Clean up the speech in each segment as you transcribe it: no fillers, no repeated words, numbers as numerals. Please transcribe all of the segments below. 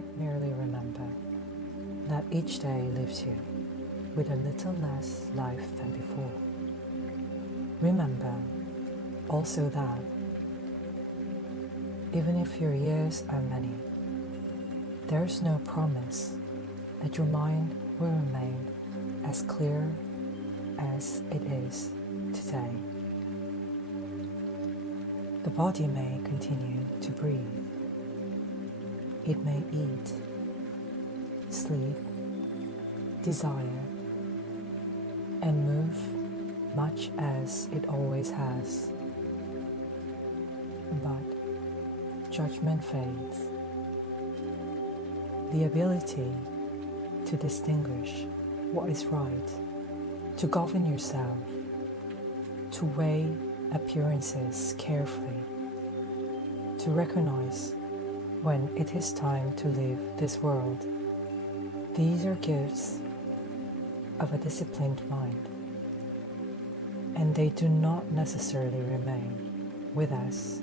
not merely remember that each day leaves you with a little less life than before. Remember also that even if your years are many, there is no promise that your mind will remain as clear as it is today. The body may continue to breathe. It may eat, sleep, desire, and move much as it always has. But judgment fades. The ability to distinguish what is right, to govern yourself, to weigh appearances carefully, to recognize when it is time to leave this world. These are gifts of a disciplined mind, and they do not necessarily remain with us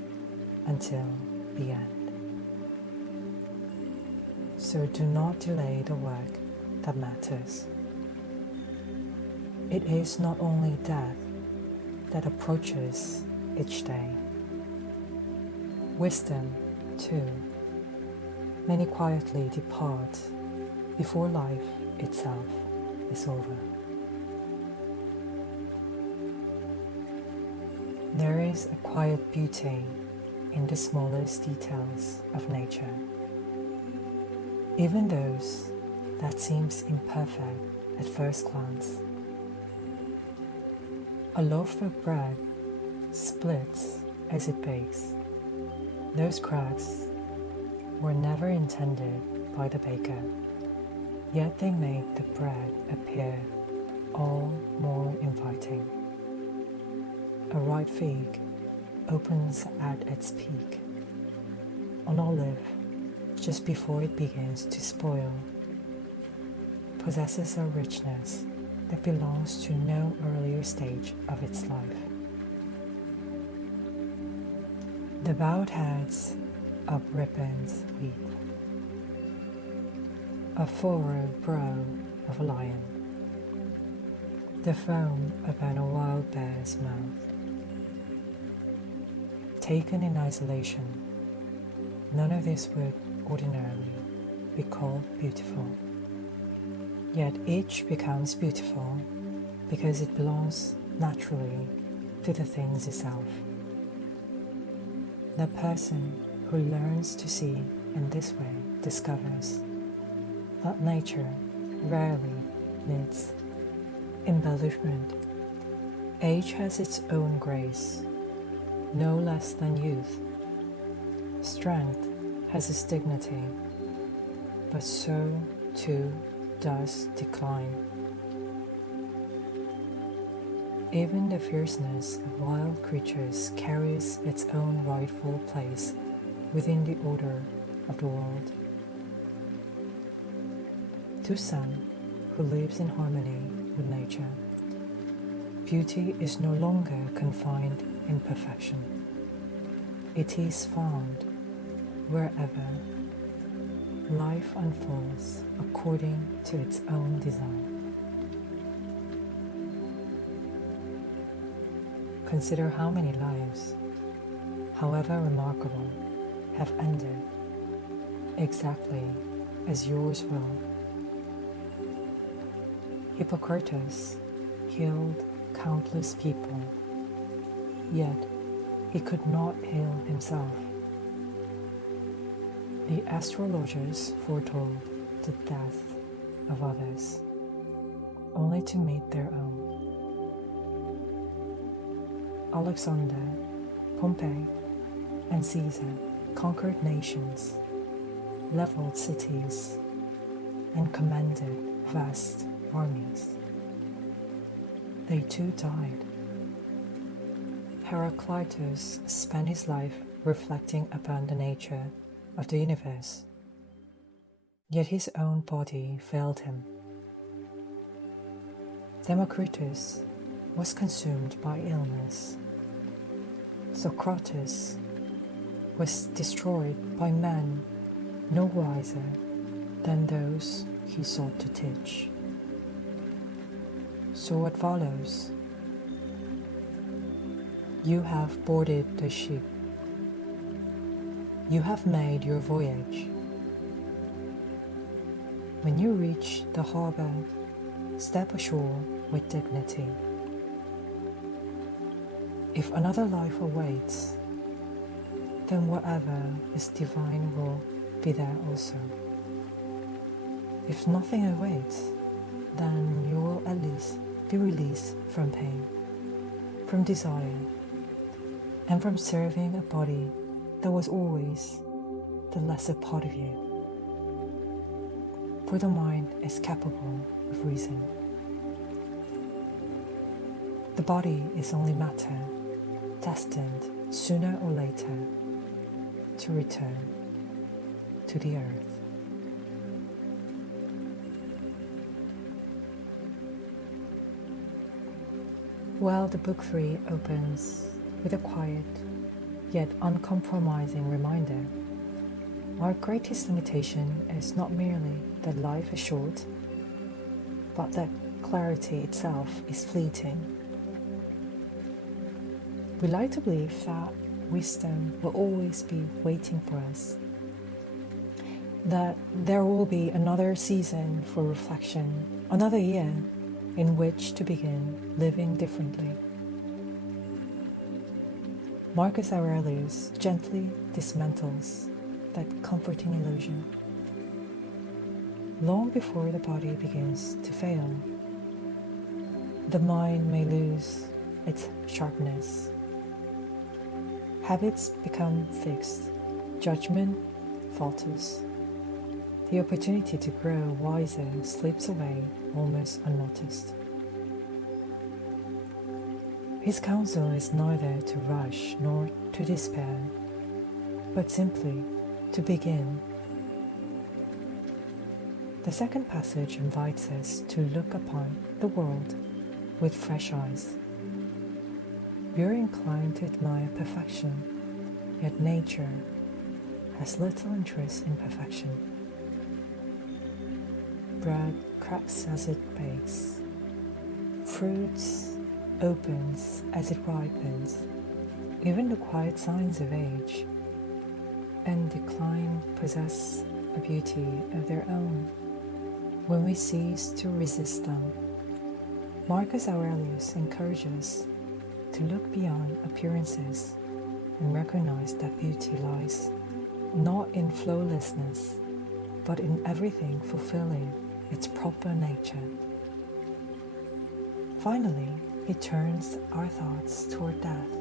until the end. So do not delay the work that matters. It is not only death that approaches each day. Wisdom, too. Many quietly depart before life itself is over. There is a quiet beauty in the smallest details of nature, even those that seems imperfect at first glance. A loaf of bread splits as it bakes. Those cracks were never intended by the baker, yet they make the bread appear all more inviting. A ripe fig opens at its peak. An olive, just before it begins to spoil, possesses a richness that belongs to no earlier stage of its life. The bowed heads of ripened wheat, a furrowed brow of a lion, the foam about a wild bear's mouth. Taken in isolation, none of this would ordinarily be called beautiful. Yet each becomes beautiful because it belongs naturally to the things itself. The person who learns to see in this way discovers that nature rarely needs embellishment. Age has its own grace, no less than youth. Strength has its dignity, but so too does decline. Even the fierceness of wild creatures carries its own rightful place within the order of the world. To some who lives in harmony with nature, beauty is no longer confined in perfection. It is found wherever life unfolds according to its own design. Consider how many lives, however remarkable, have ended exactly as yours will. Hippocrates healed countless people, yet he could not heal himself. The astrologers foretold the death of others, only to meet their own. Alexander, Pompey, and Caesar conquered nations, leveled cities, and commanded vast armies. They too died. Heraclitus spent his life reflecting upon the nature of the universe, yet his own body failed him. Democritus was consumed by illness. Socrates was destroyed by men no wiser than those he sought to teach. So what follows? You have boarded the ship. You have made your voyage. When you reach the harbor, step ashore with dignity. If another life awaits, then whatever is divine will be there also. If nothing awaits, then you will at least be released from pain, from desire, and from serving a body that was always the lesser part of you. For the mind is capable of reason. The body is only matter, destined sooner or later to return to the earth. Well, the book 3 opens with a quiet yet uncompromising reminder. Our greatest limitation is not merely that life is short, but that clarity itself is fleeting. We like to believe that wisdom will always be waiting for us, that there will be another season for reflection, another year in which to begin living differently. Marcus Aurelius gently dismantles that comforting illusion. Long before the body begins to fail, the mind may lose its sharpness. Habits become fixed, judgment falters. The opportunity to grow wiser slips away almost unnoticed. His counsel is neither to rush nor to despair, but simply to begin. The second passage invites us to look upon the world with fresh eyes. We are inclined to admire perfection, yet nature has little interest in perfection. Bread cracks as it bakes, fruits opens as it ripens. Even the quiet signs of age and decline possess a beauty of their own when we cease to resist them. Marcus Aurelius encourages us to look beyond appearances and recognize that beauty lies not in flawlessness, but in everything fulfilling its proper nature. Finally, he turns our thoughts toward death,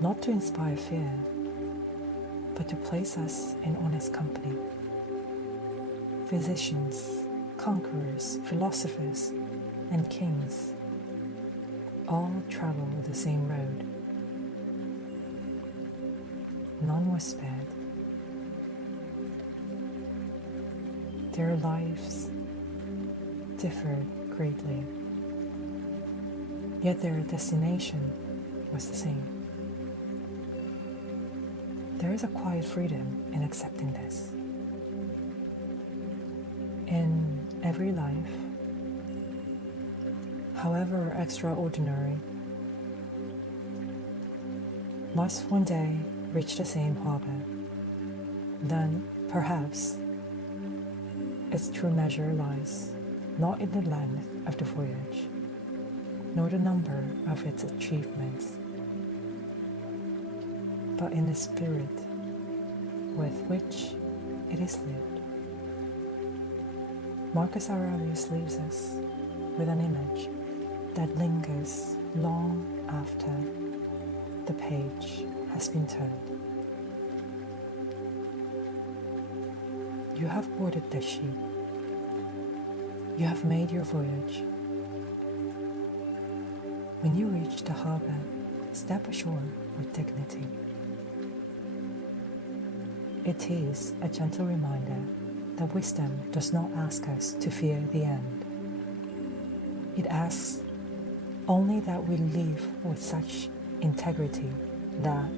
not to inspire fear, but to place us in honest company. Physicians, conquerors, philosophers, and kings all travel the same road. None was spared. Their lives differed greatly, yet their destination was the same. There is a quiet freedom in accepting this. In every life, however extraordinary, must one day reach the same harbor. Then, perhaps, its true measure lies not in the length of the voyage, nor the number of its achievements, but in the spirit with which it is lived. Marcus Aurelius leaves us with an image that lingers long after the page has been turned. You have boarded the ship. You have made your voyage. When you reach the harbor, step ashore with dignity. It is a gentle reminder that wisdom does not ask us to fear the end. It asks only that we live with such integrity that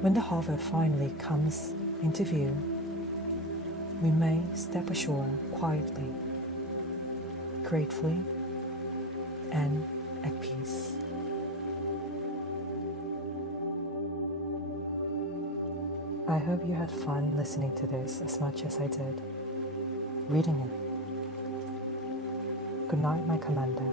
when the harbor finally comes into view, we may step ashore quietly, gratefully, and at peace. I hope you had fun listening to this as much as I did reading it. Good night, my commander.